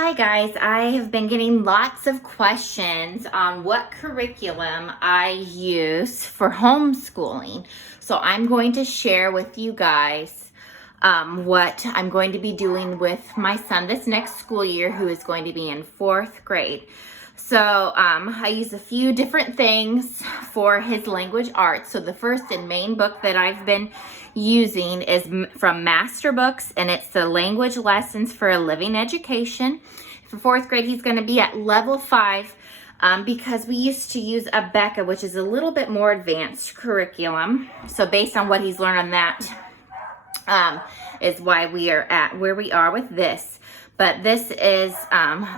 Hi guys, I have been getting lots of questions on what curriculum I use for homeschooling. So I'm going to share with you guys what I'm going to be doing with my son this next school year, who is going to be in 4th grade. So I use a few different things for his language arts. So the first and main book that I've been using is from MasterBooks, and it's the Language Lessons for a Living Education. For 4th grade, he's going to be at level 5 because we used to use Becca, which is a little bit more advanced curriculum. So based on what he's learned on that is why we are at where we are with this. But this is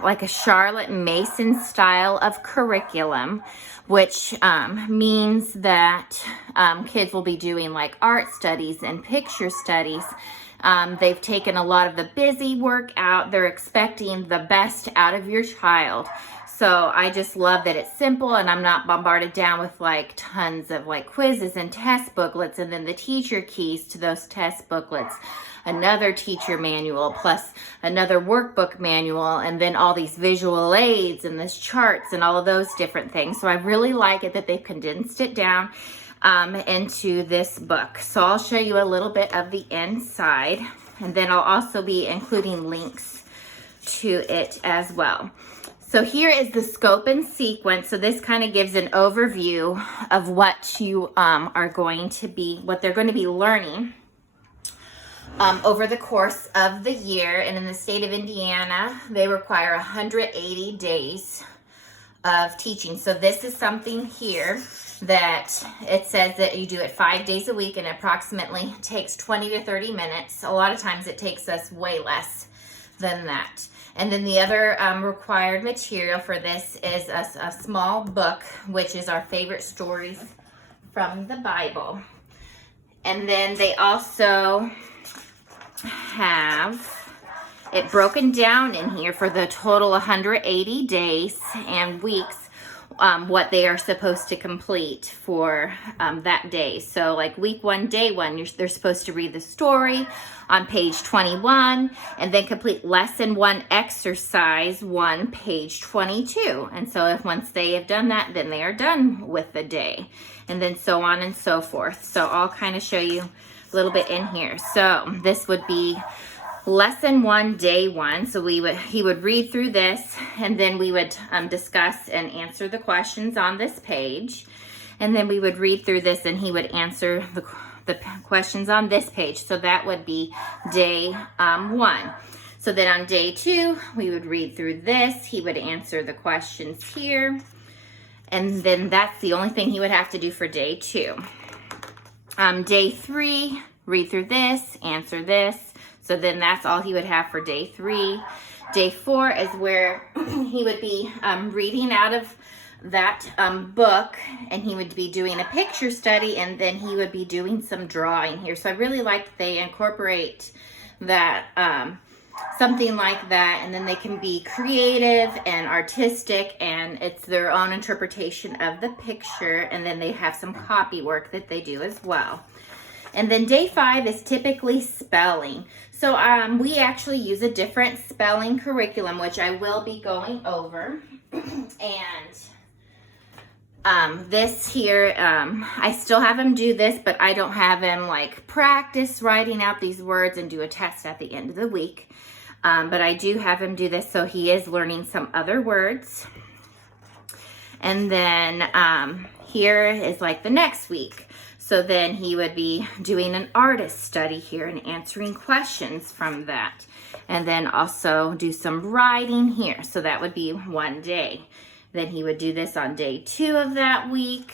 like a Charlotte Mason style of curriculum, which means that kids will be doing like art studies and picture studies. They've taken a lot of the busy work out. They're expecting the best out of your child. So I just love that it's simple and I'm not bombarded down with like tons of like quizzes and test booklets and then the teacher keys to those test booklets, another teacher manual plus another workbook manual, and then all these visual aids and this charts and all of those different things. So I really like it that they've condensed it down into this book. So I'll show you a little bit of the inside, and then I'll also be including links to it as well. So here is the scope and sequence. So this kind of gives an overview of what you are going to be, what they're going to be learning over the course of the year. And in the state of Indiana, they require 180 days of teaching. So this is something here that it says that you do it 5 days a week and approximately takes 20 to 30 minutes. A lot of times it takes us way less than that. And then the other required material for this is a small book, which is our favorite stories from the Bible. And then they also have it broken down in here for the total 180 days and weeks, what they are supposed to complete for that day. So like week 1, day 1, they're supposed to read the story on page 21 and then complete lesson 1, exercise 1, page 22. And so if once they have done that, then they are done with the day, and then so on and so forth. So I'll kind of show you a little bit in here. So this would be lesson 1, day 1. So he would read through this, and then we would discuss and answer the questions on this page. And then we would read through this and he would answer the questions on this page. So that would be day 1. So then on day 2, we would read through this. He would answer the questions here. And then that's the only thing he would have to do for day 2. Day 3, read through this, answer this. So then that's all he would have for day 3. Day 4 is where he would be reading out of that book, and he would be doing a picture study, and then he would be doing some drawing here. So I really like that they incorporate that, something like that, and then they can be creative and artistic, and it's their own interpretation of the picture, and then they have some copy work that they do as well. And then day 5 is typically spelling. So we actually use a different spelling curriculum, which I will be going over. And this here, I still have him do this, but I don't have him like practice writing out these words and do a test at the end of the week. But I do have him do this, so he is learning some other words. And then here is like the next week. So then he would be doing an artist study here and answering questions from that. And then also do some writing here. So that would be 1 day. Then he would do this on day 2 of that week.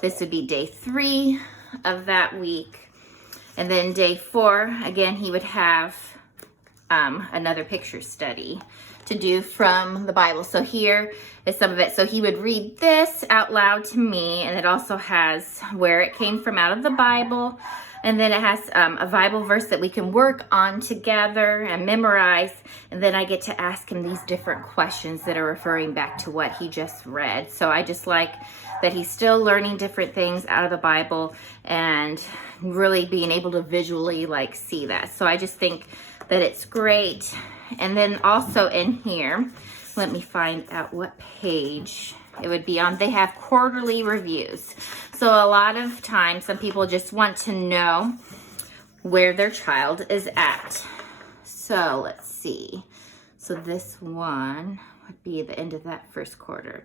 This would be day 3 of that week. And then day 4, again, he would have another picture study to do from the Bible. So here is some of it. So he would read this out loud to me, and it also has where it came from out of the Bible. And then it has a Bible verse that we can work on together and memorize. And then I get to ask him these different questions that are referring back to what he just read. So I just like that he's still learning different things out of the Bible and really being able to visually like see that. So I just think that it's great And then also in here, let me find out what page it would be on. They have quarterly reviews. So a lot of times, some people just want to know where their child is at. So let's see. So this one would be the end of that first quarter.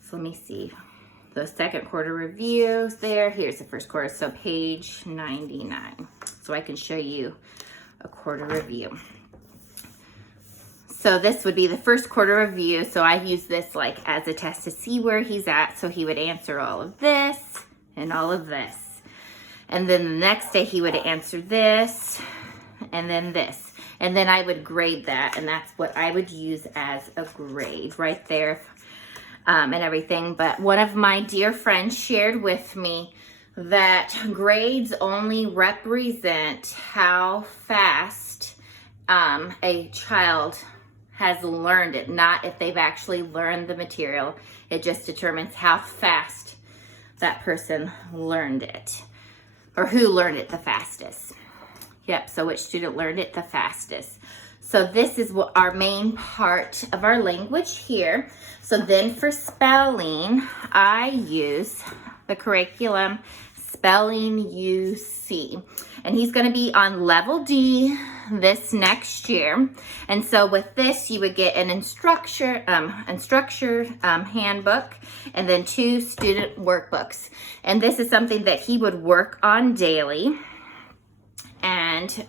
So let me see. The second quarter reviews there. Here's the first quarter. So page 99. So I can show you a quarter review. So this would be the first quarter review. So I use this like as a test to see where he's at. So he would answer all of this and all of this. And then the next day he would answer this and then this. And then I would grade that, and that's what I would use as a grade right there and everything. But one of my dear friends shared with me that grades only represent how fast a child has learned it, not if they've actually learned the material. It just determines how fast that person learned it, or who learned it the fastest. Yep, so which student learned it the fastest. So this is what our main part of our language here. So then for spelling, I use the curriculum Spelling UC. And he's going to be on level D this next year. And so with this, you would get an instructor handbook and then 2 student workbooks. And this is something that he would work on daily. And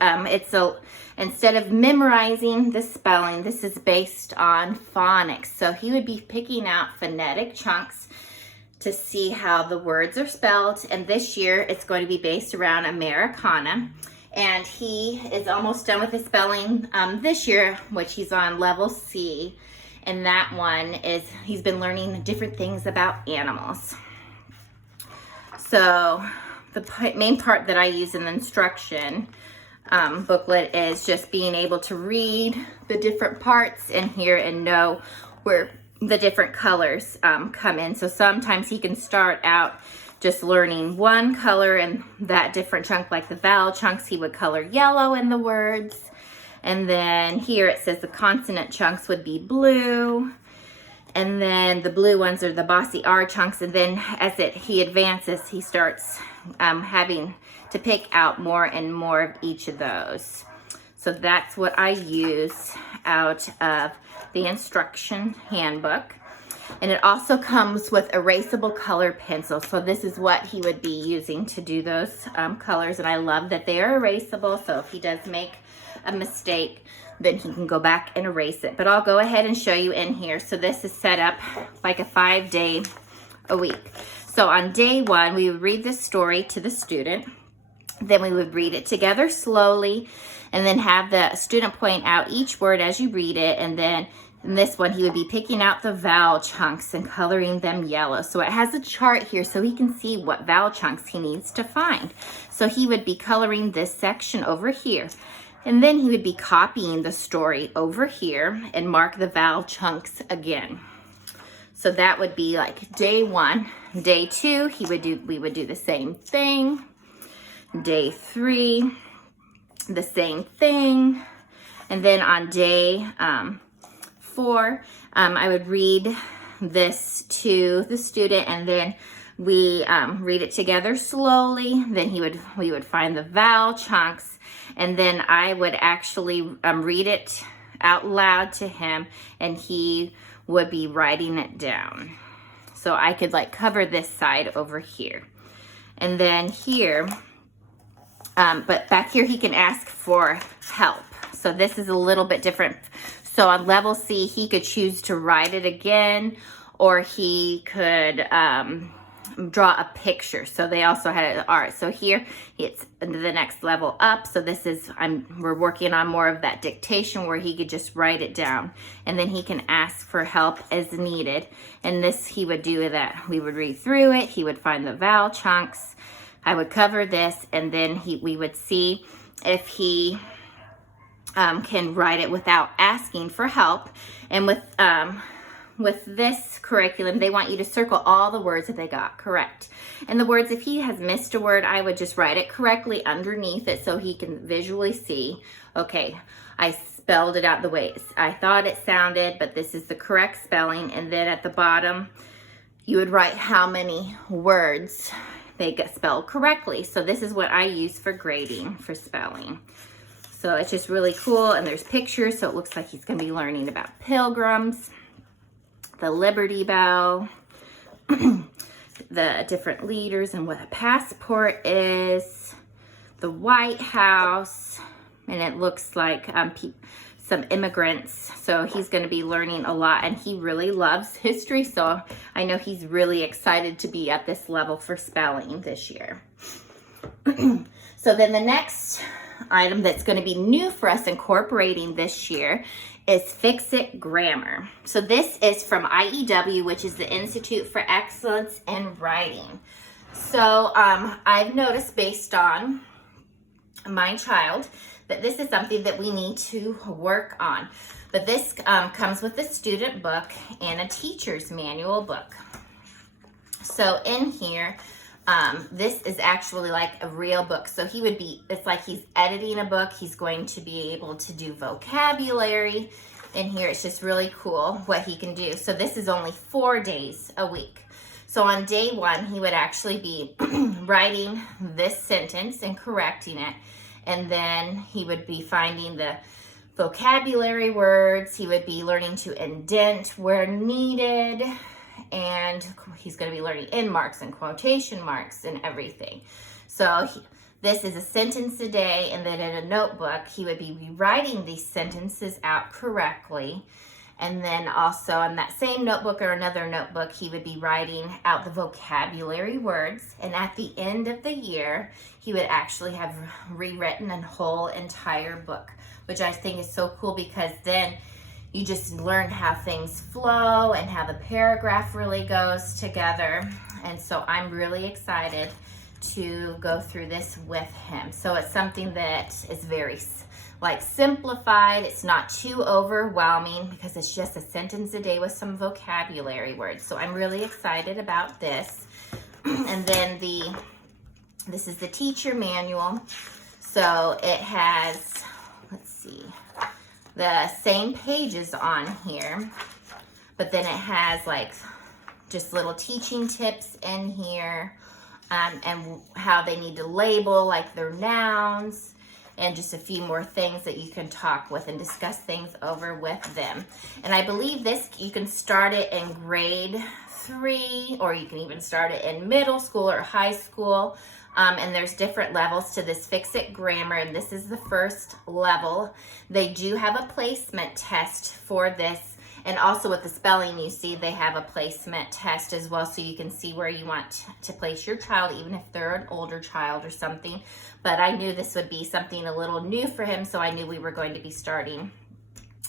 instead of memorizing the spelling, this is based on phonics. So he would be picking out phonetic chunks to see how the words are spelled. And this year it's going to be based around Americana. And he is almost done with his spelling this year, which he's on level C. And that one is, he's been learning different things about animals. So the main part that I use in the instruction booklet is just being able to read the different parts in here and know where the different colors come in. So sometimes he can start out just learning one color and that different chunk, like the vowel chunks, he would color yellow in the words. And then here it says the consonant chunks would be blue. And then the blue ones are the bossy R chunks. And then as he advances, he starts having to pick out more and more of each of those. So that's what I use out of the instruction handbook. And it also comes with erasable color pencils. So this is what he would be using to do those colors. And I love that they are erasable. So if he does make a mistake, then he can go back and erase it. But I'll go ahead and show you in here. So this is set up like a 5-day a week. So on day 1, we would read this story to the student. Then we would read it together slowly and then have the student point out each word as you read it. And then in this one, he would be picking out the vowel chunks and coloring them yellow. So it has a chart here so he can see what vowel chunks he needs to find. So he would be coloring this section over here. And then he would be copying the story over here and mark the vowel chunks again. So that would be like day 1. Day 2, we would do the same thing. Day 3, the same thing. And then on day 4, I would read this to the student, and then we read it together slowly. Then we would find the vowel chunks, and then I would actually read it out loud to him, and he would be writing it down. So I could like cover this side over here. And then here, but back here he can ask for help. So this is a little bit different. So on level C, he could choose to write it again, or he could draw a picture. So they also had art. So here it's the next level up. So this is, we're working on more of that dictation where he could just write it down, and then he can ask for help as needed. And this, he would do that. We would read through it. He would find the vowel chunks. I would cover this, and then we would see if he can write it without asking for help. And with this curriculum, they want you to circle all the words that they got correct. And the words, if he has missed a word, I would just write it correctly underneath it so he can visually see, okay, I spelled it out the way I thought it sounded, but this is the correct spelling. And then at the bottom, you would write how many words they get spelled correctly. So this is what I use for grading for spelling. So it's just really cool, and there's pictures, so it looks like he's gonna be learning about pilgrims, the Liberty Bell, the different leaders and what a passport is, the White House, and it looks like some immigrants. So he's going to be learning a lot, and he really loves history. So I know he's really excited to be at this level for spelling this year. So then the next item that's going to be new for us incorporating this year is Fix-It Grammar. So this is from IEW, which is the Institute for Excellence in Writing. So I've noticed based on my child that this is something that we need to work on. But this comes with a student book and a teacher's manual book. So in here, this is actually like a real book. So it's like he's editing a book. He's going to be able to do vocabulary. In here, it's just really cool what he can do. So this is only 4 days a week. So on day 1, he would actually be writing this sentence and correcting it. And then he would be finding the vocabulary words. He would be learning to indent where needed. And he's going to be learning end marks and quotation marks and everything. So this is a sentence a day. And then in a notebook, he would be rewriting these sentences out correctly. And then also in that same notebook or another notebook, he would be writing out the vocabulary words. And at the end of the year, he would actually have rewritten a whole entire book, which I think is so cool because then you just learn how things flow and how the paragraph really goes together. And so I'm really excited to go through this with him. So it's something that is very simplified. It's not too overwhelming because it's just a sentence a day with some vocabulary words. So I'm really excited about this. And then this is the teacher manual. So it has, let's see, the same pages on here, but then it has like just little teaching tips in here, and how they need to label like their nouns, and just a few more things that you can talk with and discuss things over with them. And I believe this, you can start it in grade 3, or you can even start it in middle school or high school. And there's different levels to this Fix-It Grammar, and this is the first level. They do have a placement test for this, and also with the spelling, you see they have a placement test as well, so you can see where you want to place your child, even if they're an older child or something. But I knew this would be something a little new for him, so I knew we were going to be starting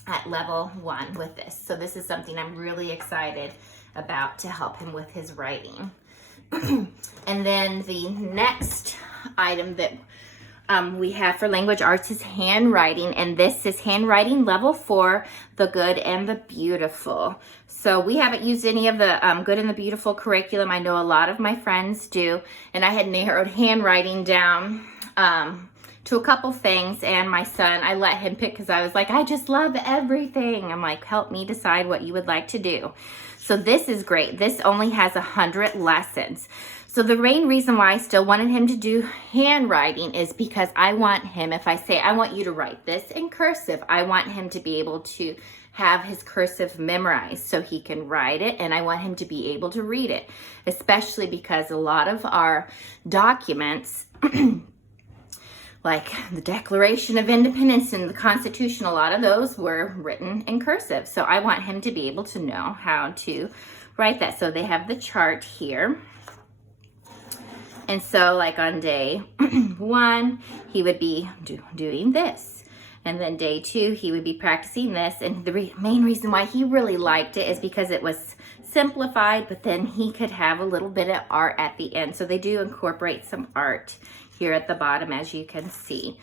at level 1 with this. So this is something I'm really excited about to help him with his writing. And then the next item that we have for language arts is handwriting, and this is handwriting level 4, the good and the beautiful. So we haven't used any of the good and the beautiful curriculum. I know a lot of my friends do, and I had narrowed handwriting down to a couple things, and my son, I let him pick because I was like, I just love everything. I'm like, help me decide what you would like to do. So this is great. This only has 100 lessons. So the main reason why I still wanted him to do handwriting is because I want him, if I say, I want you to write this in cursive, I want him to be able to have his cursive memorized so he can write it, and I want him to be able to read it, especially because a lot of our documents, like the Declaration of Independence and the Constitution, a lot of those were written in cursive. So I want him to be able to know how to write that. So they have the chart here. And so like on day 1, he would be doing this. And then day 2, he would be practicing this. And the main reason why he really liked it is because it was simplified, but then he could have a little bit of art at the end. So they do incorporate some art here at the bottom, as you can see.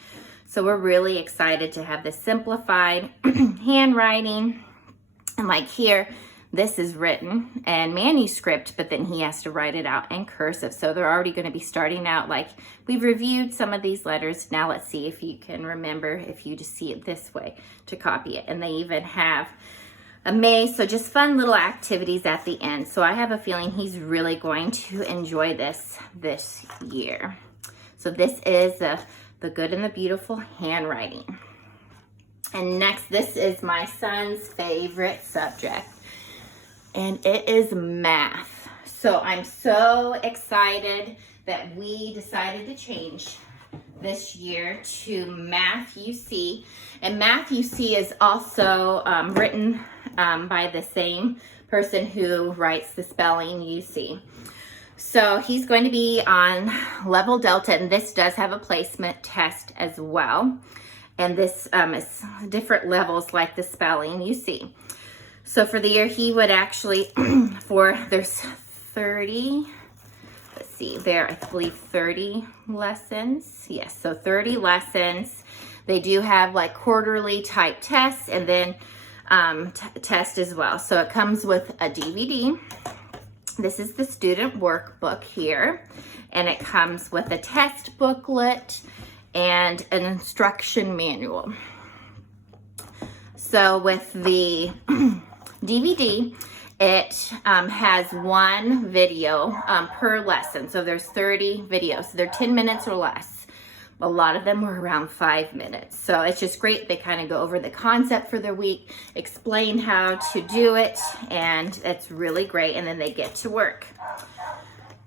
So we're really excited to have this simplified handwriting. And like here, this is written and manuscript, but then he has to write it out in cursive. So they're already going to be starting out, like, we've reviewed some of these letters. Now let's see if you can remember, if you just see it this way, to copy it. And they even have a maze, so just fun little activities at the end. So I have a feeling he's really going to enjoy this year. So this is the Good and the Beautiful handwriting. And next, this is my son's favorite subject, and it is math. So I'm so excited that we decided to change this year to Math UC. And Math UC is also written by the same person who writes the spelling UC. So he's going to be on level Delta, and this does have a placement test as well. And this is different levels like the spelling UC. So for the year, he would actually, there's 30, let's see, there, I believe 30 lessons. Yes, so 30 lessons. They do have like quarterly type tests and then test as well. So it comes with a DVD. This is the student workbook here, and it comes with a test booklet and an instruction manual. So with the DVD, it has one video per lesson. So there's 30 videos. So they're 10 minutes or less. A lot of them were around 5 minutes. So it's just great. They kind of go over the concept for their week, explain how to do it, and it's really great. And then they get to work.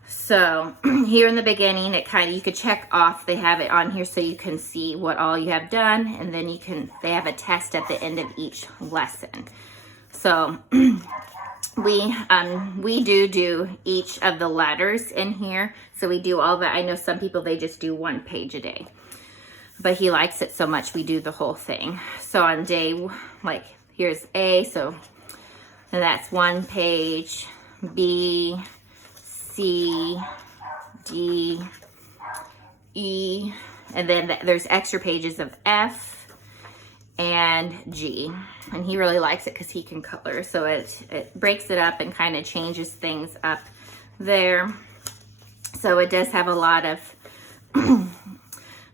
So here in the beginning, you could check off, they have it on here so you can see what all you have done, and then they have a test at the end of each lesson. So we do each of the letters in here. So we do all that. I know some people, they just do 1 page a day, but he likes it so much we do the whole thing. So on day, like, here's A, so and that's 1 page, B, C, D, E, and then there's extra pages of F and G. And he really likes it because he can color. So it breaks it up and kind of changes things up there. So it does have a lot of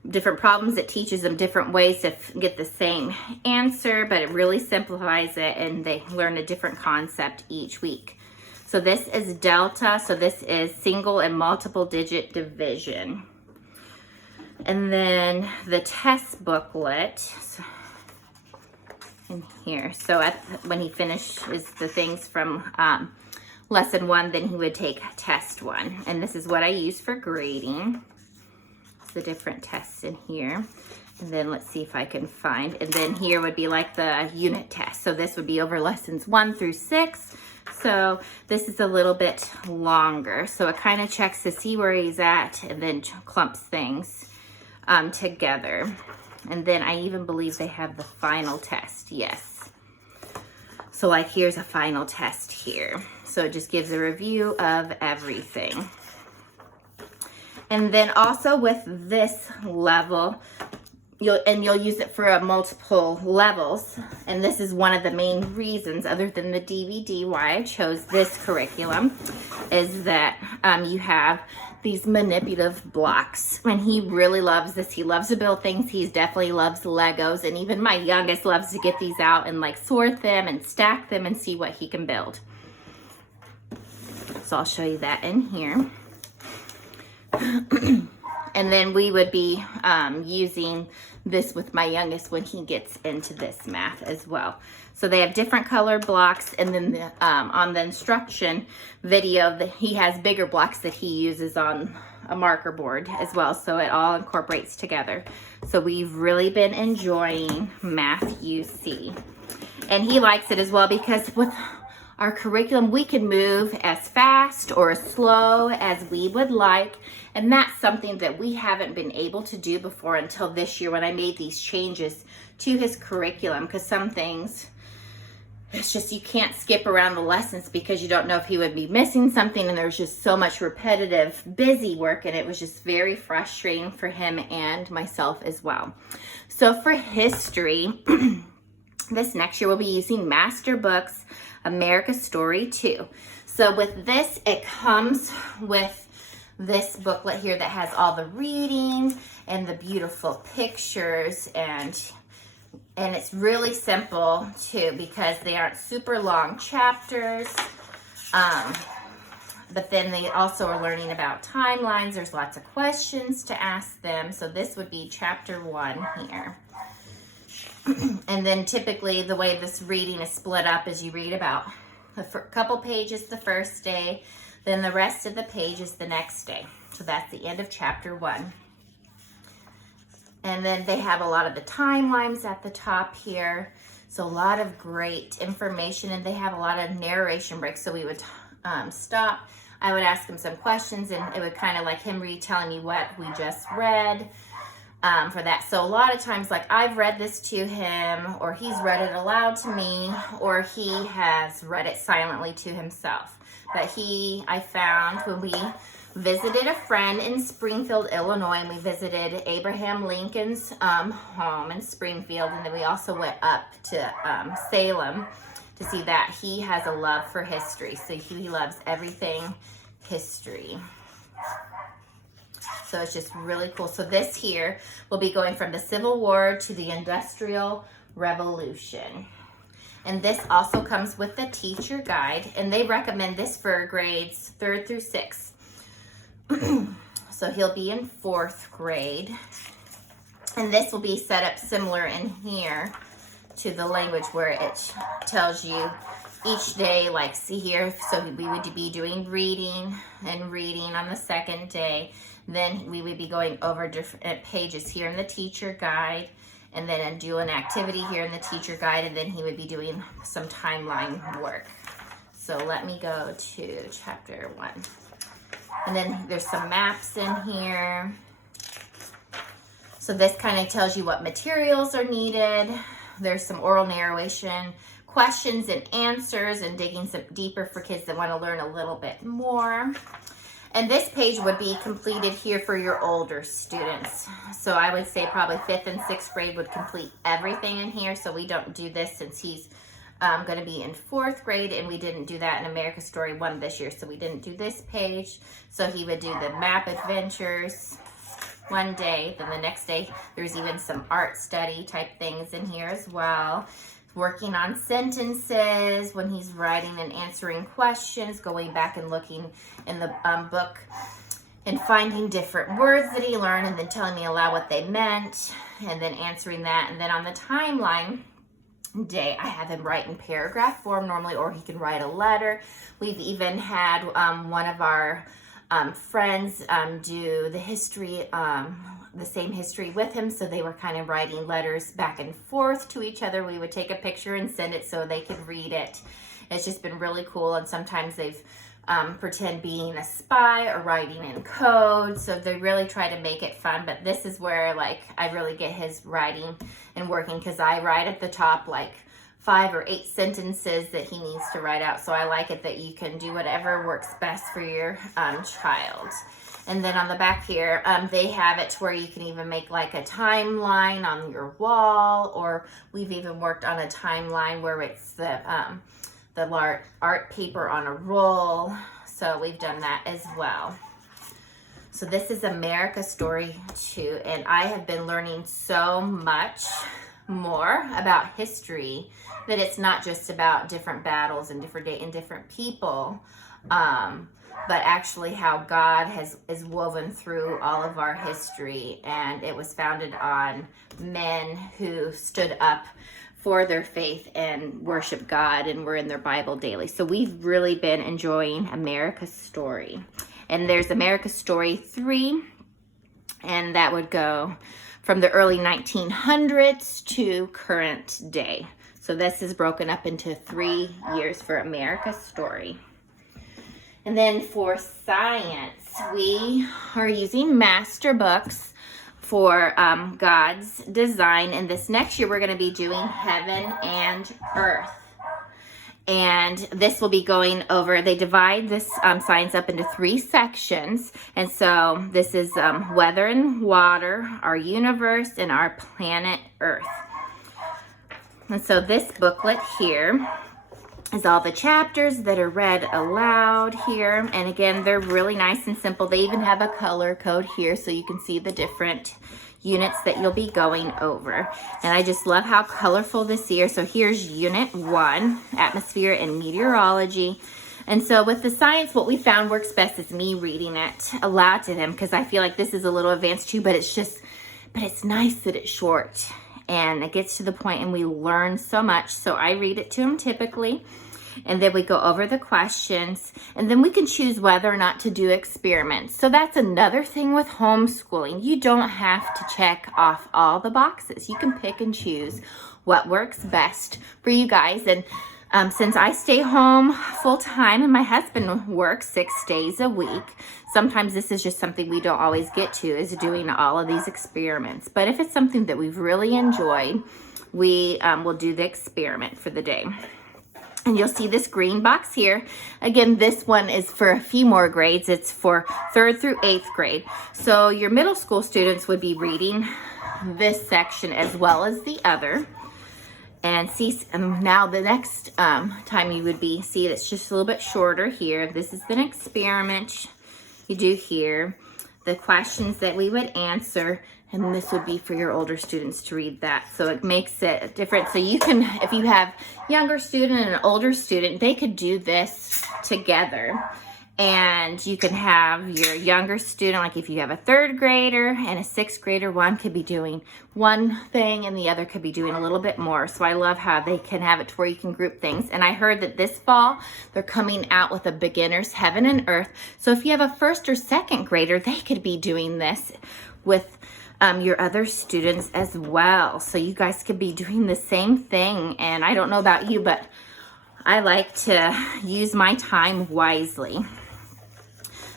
different problems. It teaches them different ways to get the same answer, but it really simplifies it, and they learn a different concept each week. So this is Delta, so this is single and multiple digit division. And then the test booklet in here. So when he finishes the things from lesson 1, then he would take test 1. And this is what I use for grading. It's the different tests in here. And then let's see if I can find. And then here would be like the unit test. So this would be over lessons 1 through 6. So this is a little bit longer. So it kind of checks to see where he's at and then clumps things together. And then I even believe they have the final test. Yes. So like here's a final test here. So it just gives a review of everything. And then also with this level, you'll use it for multiple levels. And this is one of the main reasons, other than the DVD, why I chose this curriculum, is that you have these manipulative blocks. And he really loves this. He loves to build things. He definitely loves Legos. And even my youngest loves to get these out and like sort them and stack them and see what he can build. So I'll show you that in here. And then we would be using this with my youngest when he gets into this math as well. So they have different color blocks, and then on the instruction video, he has bigger blocks that he uses on a marker board as well. So it all incorporates together. So we've really been enjoying Math UC. And he likes it as well because with our curriculum, we can move as fast or as slow as we would like. And that's something that we haven't been able to do before until this year when I made these changes to his curriculum. Because some things, it's just you can't skip around the lessons because you don't know if he would be missing something. And there's just so much repetitive, busy work. And it was just very frustrating for him and myself as well. So for history, This next year we'll be using MasterBooks America Story 2. So with this, it comes with this booklet here that has all the reading and the beautiful pictures, and it's really simple too because they aren't super long chapters. But then they also are learning about timelines. There's lots of questions to ask them. So this would be chapter 1 here. And then typically the way this reading is split up is you read about a couple pages the first day, then the rest of the pages the next day. So that's the end of chapter 1. And then they have a lot of the timelines at the top here. So a lot of great information, and they have a lot of narration breaks. So we would stop. I would ask him some questions, and it would kind of like him retelling me what we just read for that. So a lot of times, like I've read this to him, or he's read it aloud to me, or he has read it silently to himself. But I found when we visited a friend in Springfield, Illinois, and we visited Abraham Lincoln's home in Springfield, and then we also went up to Salem to see that he has a love for history. So he loves everything history. So it's just really cool. So this here will be going from the Civil War to the Industrial Revolution. And this also comes with the teacher guide, and they recommend this for grades 3rd through 6th. So he'll be in 4th grade. And this will be set up similar in here to the language, where it tells you each day, like see here, so we would be doing reading and reading on the 2nd day. Then we would be going over different pages here in the teacher guide, and then do an activity here in the teacher guide, and then he would be doing some timeline work. So let me go to chapter 1. And then there's some maps in here. So this kind of tells you what materials are needed. There's some oral narration, questions and answers, and digging some deeper for kids that want to learn a little bit more. And this page would be completed here for your older students. So I would say probably 5th and 6th grade would complete everything in here. So we don't do this since he's going to be in 4th grade, and we didn't do that in America Story 1 this year. So we didn't do this page. So he would do the map adventures one day. Then the next day, there's even some art study type things in here as well. Working on sentences when he's writing and answering questions, going back and looking in the book and finding different words that he learned, and then telling me aloud what they meant, and then answering that. And then on the timeline day, I have him write in paragraph form normally, or he can write a letter. We've even had one of our friends do the history, the same history with him, so they were kind of writing letters back and forth to each other. We would take a picture and send it so they could read it. It's just been really cool, and sometimes they've pretend being a spy or writing in code, so they really try to make it fun. But this is where like I really get his writing and working, because I write at the top like 5 or 8 sentences that he needs to write out. So I like it that you can do whatever works best for your child. And then on the back here, they have it to where you can even make like a timeline on your wall, or we've even worked on a timeline where it's the art paper on a roll. So we've done that as well. So this is America Story 2, and I have been learning so much more about history, that it's not just about different battles and different people, but actually how God is woven through all of our history, and it was founded on men who stood up for their faith and worship God and were in their Bible daily. So we've really been enjoying America Story. And there's America Story 3, and that would go from the early 1900s to current day. So this is broken up into 3 years for America Story. And then for science, we are using MasterBooks for God's design. And this next year, we're going to be doing Heaven and Earth. And this will be going over, they divide this science up into 3 sections. And so this is weather and water, our universe, and our planet Earth. And so this booklet here is all the chapters that are read aloud here. And again, they're really nice and simple. They even have a color code here so you can see the different units that you'll be going over. And I just love how colorful this is. So here's Unit 1, Atmosphere and Meteorology. And so with the science, what we found works best is me reading it aloud to him, because I feel like this is a little advanced too, but it's nice that it's short and it gets to the point and we learn so much. So I read it to him typically, and then we go over the questions, and then we can choose whether or not to do experiments. So that's another thing with homeschooling. You don't have to check off all the boxes. You can pick and choose what works best for you guys. And since I stay home full time and my husband works 6 days a week, sometimes this is just something we don't always get to, is doing all of these experiments. But if it's something that we've really enjoyed, we will do the experiment for the day. And you'll see this green box here. Again, this one is for a few more grades. It's for 3rd through 8th grade. So your middle school students would be reading this section as well as the other. And see, now the next time you would see it's just a little bit shorter here. This is an experiment you do here. The questions that we would answer, and this would be for your older students to read that. So it makes it different. So you can, if you have younger student and an older student, they could do this together. And you can have your younger student, like if you have a 3rd grader and a 6th grader, one could be doing one thing and the other could be doing a little bit more. So I love how they can have it to where you can group things. And I heard that this fall, they're coming out with a beginner's Heaven and Earth. So if you have a 1st or 2nd grader, they could be doing this with your other students as well. So you guys could be doing the same thing. And I don't know about you, but I like to use my time wisely.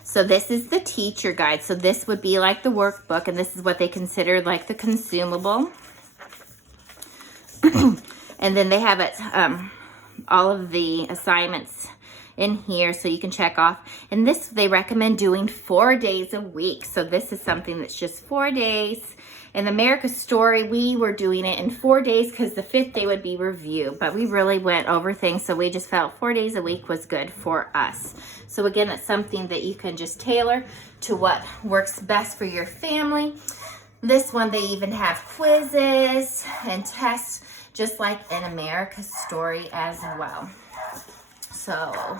So this is the teacher guide. So this would be like the workbook, and this is what they consider like the consumable. And then they have it, all of the assignments in here so you can check off. And this they recommend doing 4 days a week. So this is something that's just 4 days. In America's Story, we were doing it in 4 days because the 5th day would be review, but we really went over things, so we just felt 4 days a week was good for us. So again, it's something that you can just tailor to what works best for your family. This one, they even have quizzes and tests, just like in America's Story as well. So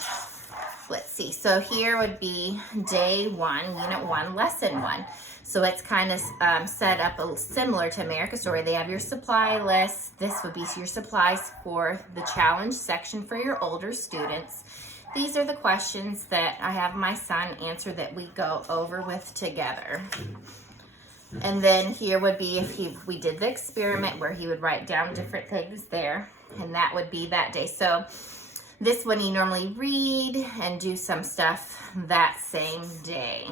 let's see. So here would be day 1, unit 1, lesson 1. So it's kind of set up similar to America's Story. They have your supply list. This would be your supplies for the challenge section for your older students. These are the questions that I have my son answer that we go over with together. And then here would be if we did the experiment where he would write down different things there, and that would be that day. So this one you normally read and do some stuff that same day.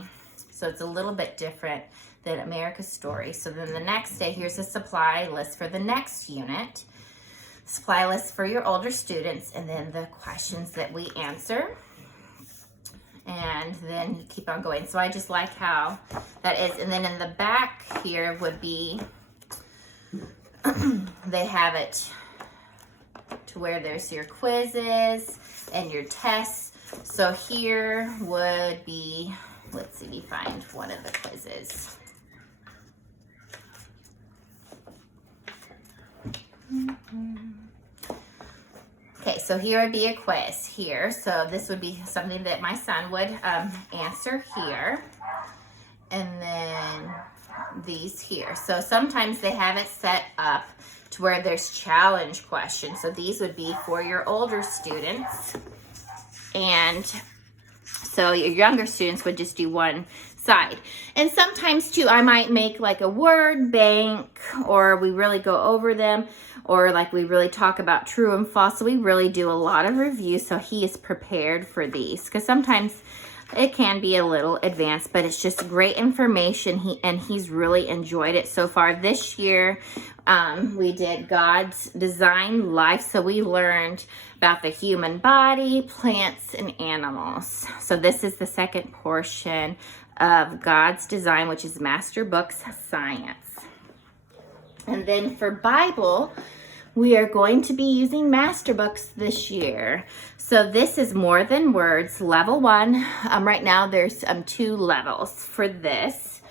So it's a little bit different than America's Story. So then the next day, here's a supply list for the next unit. Supply list for your older students, and then the questions that we answer. And then you keep on going. So I just like how that is. And then in the back here would be, they have it to where there's your quizzes and your tests. So here would be, let's see, we find one of the quizzes. Okay, so here would be a quiz here. So this would be something that my son would answer here. And then these here. So sometimes they have it set up to where there's challenge questions. So these would be for your older students. And so your younger students would just do one side. And sometimes too, I might make like a word bank, or we really go over them, or like we really talk about true and false. So we really do a lot of reviews, so he is prepared for these, because sometimes it can be a little advanced, but it's just great information. He's really enjoyed it so far. This year, we did God's design life. So we learned about the human body, plants, and animals. So this is the second portion of God's design, which is MasterBooks Science. And then for Bible, We are going to be using MasterBooks this year. So this is More Than Words, level 1. Right now there's 2 levels for this.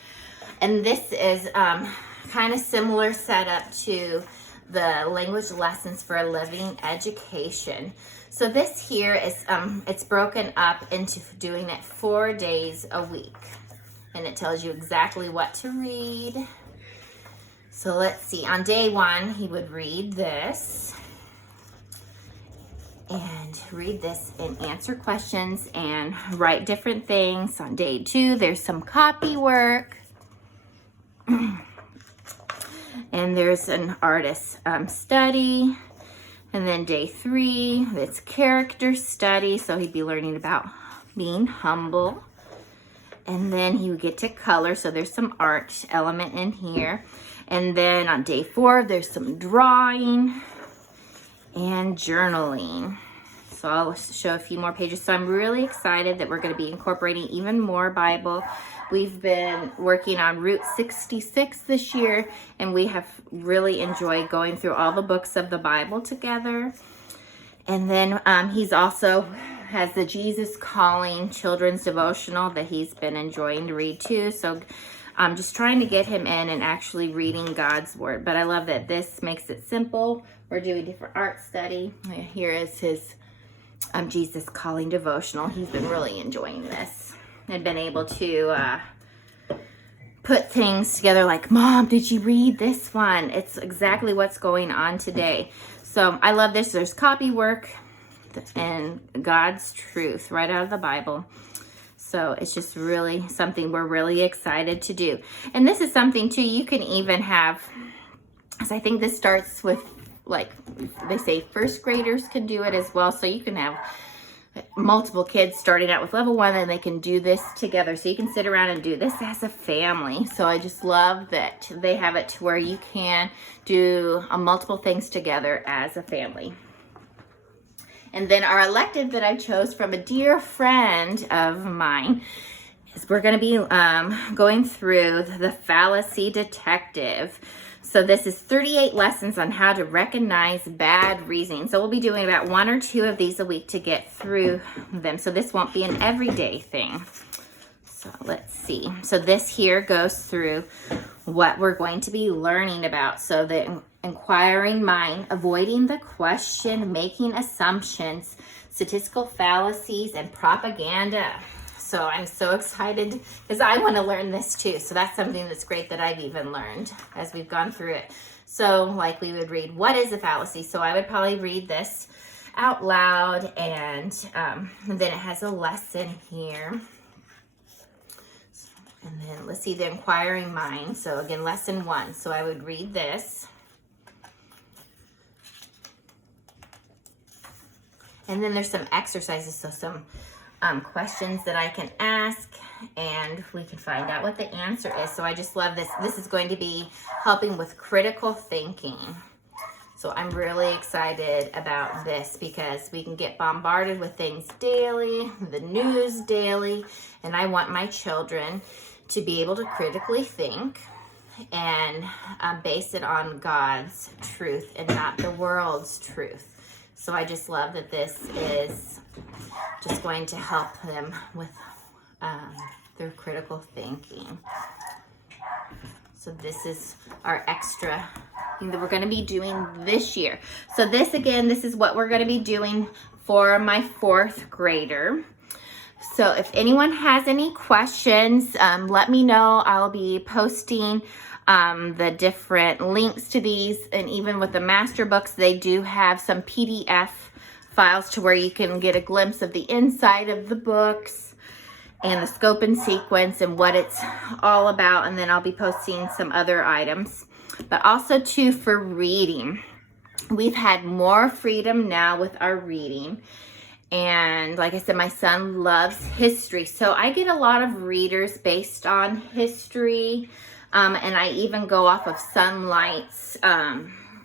And this is kind of similar setup to the language lessons for a living education. So this here is, it's broken up into doing it 4 days a week. And it tells you exactly what to read. So let's see, on day 1, he would read this and read this and answer questions and write different things. On day 2, there's some copy work. And there's an artist study. And then day 3, it's character study. So he'd be learning about being humble. And then he would get to color. So there's some art element in here. And then on day 4, there's some drawing and journaling. So I'll show a few more pages. So I'm really excited that we're going to be incorporating even more Bible. We've been working on Route 66 this year, and we have really enjoyed going through all the books of the Bible together. And then he's also has the Jesus Calling children's devotional that he's been enjoying to read too. So I'm just trying to get him in and actually reading God's Word. But I love that this makes it simple. We're doing different art study. Here is his Jesus Calling devotional. He's been really enjoying this. I've been able to put things together like, Mom, did you read this one? It's exactly what's going on today. So I love this. There's copy work and God's truth right out of the Bible. So it's just really something we're really excited to do. And this is something too, you can even have, so I think this starts with, like they say, first graders can do it as well. So you can have multiple kids starting out with level 1 and they can do this together. So you can sit around and do this as a family. So I just love that they have it to where you can do multiple things together as a family. And then our elective that I chose from a dear friend of mine is we're going to be going through the Fallacy Detective. So this is 38 lessons on how to recognize bad reasoning. So we'll be doing about 1 or 2 of these a week to get through them. So this won't be an everyday thing. So let's see. So this here goes through what we're going to be learning about. So the inquiring mind, avoiding the question, making assumptions, statistical fallacies, and propaganda. So I'm so excited because I want to learn this too. So that's something that's great that I've even learned as we've gone through it. So like we would read, what is a fallacy? So I would probably read this out loud, and then it has a lesson here. And then let's see, the inquiring mind. So again, lesson 1. So I would read this. And then there's some exercises, so some questions that I can ask, and we can find out what the answer is. So I just love this. This is going to be helping with critical thinking. So I'm really excited about this because we can get bombarded with things daily, the news daily, and I want my children to be able to critically think and base it on God's truth and not the world's truth. So I just love that this is just going to help them with their critical thinking. So this is our extra thing that we're going to be doing this year. So this, again, this is what we're going to be doing for my 4th grader. So if anyone has any questions, let me know. I'll be posting the different links to these, and even with the MasterBooks, they do have some PDF files to where you can get a glimpse of the inside of the books and the scope and sequence and what it's all about. And then I'll be posting some other items, but also too for reading. We've had more freedom now with our reading. And like I said, my son loves history. So I get a lot of readers based on history. And I even go off of Sonlight's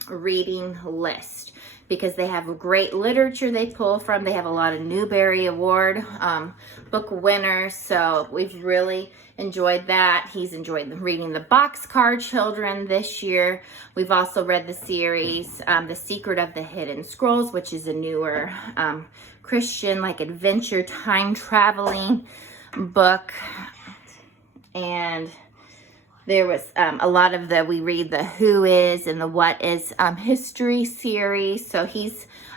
reading list because they have great literature they pull from. They have a lot of Newbery Award book winners, so we've really enjoyed that. He's enjoyed reading the Boxcar Children this year. We've also read the series The Secret of the Hidden Scrolls, which is a newer Christian like adventure time traveling book. And there was a lot of we read the Who Is and the What Is history series. So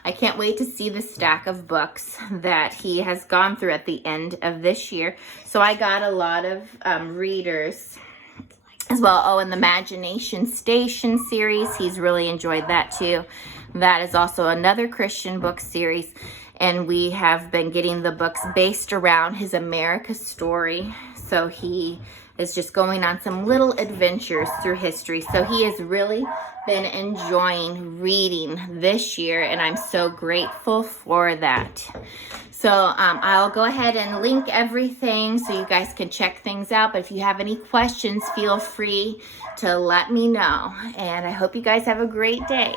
I can't wait to see the stack of books that he has gone through at the end of this year. So I got a lot of readers as well. Oh, and the Imagination Station series, he's really enjoyed that too. That is also another Christian book series. And we have been getting the books based around his America story. So he is just going on some little adventures through history. So he has really been enjoying reading this year, and I'm so grateful for that. So I'll go ahead and link everything so you guys can check things out. But if you have any questions, feel free to let me know. And I hope you guys have a great day.